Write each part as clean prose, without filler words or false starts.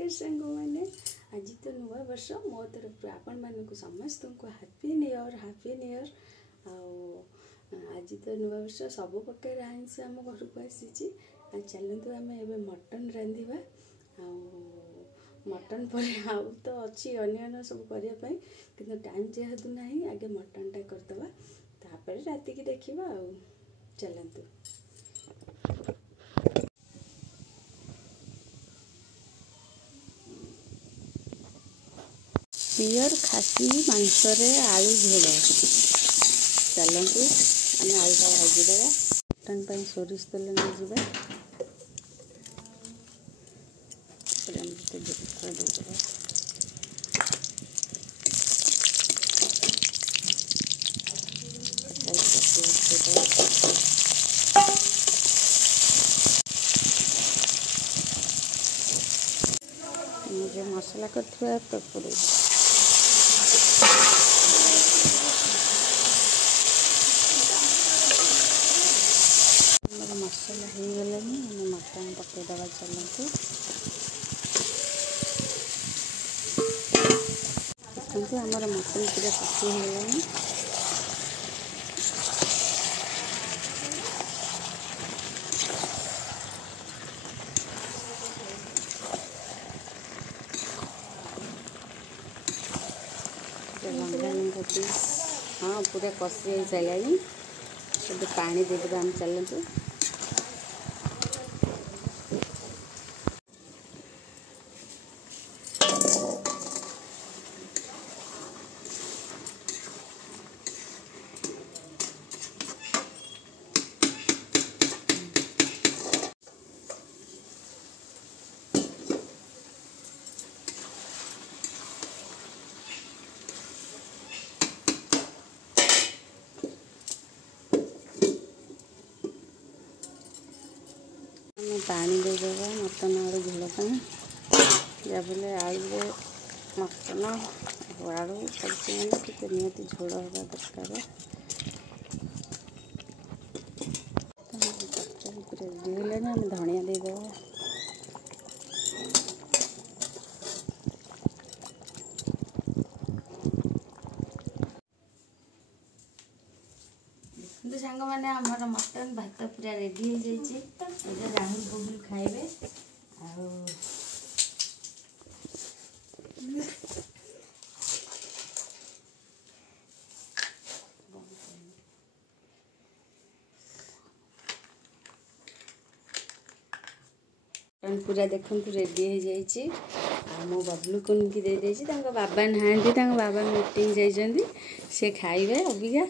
नमस्कार सांग मैंने आज तो नुआ वर्ष मो तरफ आपण मानक समस्त को हैप्पी न्यू ईयर आज तो नुआ वर्ष सब प्रकार आइंस आम घर को आसी चलतु आम ए मटन रांधिबा मटन पर आउ तो अच्छी अन्य सब करने कि टाइम जेहेतु ना आगे मटनटा करदे तापर राति की देखा चलतु पियर खासी मांस आलू झोल चलतु आम आलूटा भाजीदे मटन पर सोरिष तेल नहीं मुझे मसला कर पकड़े मसला हो गला मटन पकईदे चलते देखते आमर मटन पूरा पकई होगा हाँ पूरा कषि हो सारे सब पानी देदेबा आम चलतु पानी देदेबा मटन आलू झोल जबले आलू मटन आलू पड़े निहती झोल होगा दरकार रेडी है आम धनिया देदेबा सांग मैंने आमर मटन भात पूरा रेडी हो जाइए राहुल बबुल खाइबे मटन पूरा देखु रेडी हो जाइए मो बबलू को दे बाबा नहा बाबा मीटिंग जाइए सी खाइबे अबिका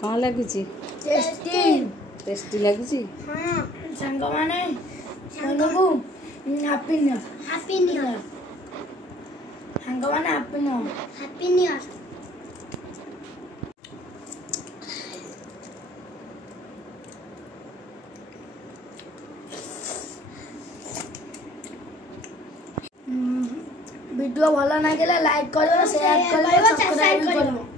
कौन लगुच टेस्टी लगुच सांग माने को हैप्पी न्यू सांग माने हैप्पी न्यू वीडियो भल लगे लाइक करो शेयर करो सब्सक्राइब करो।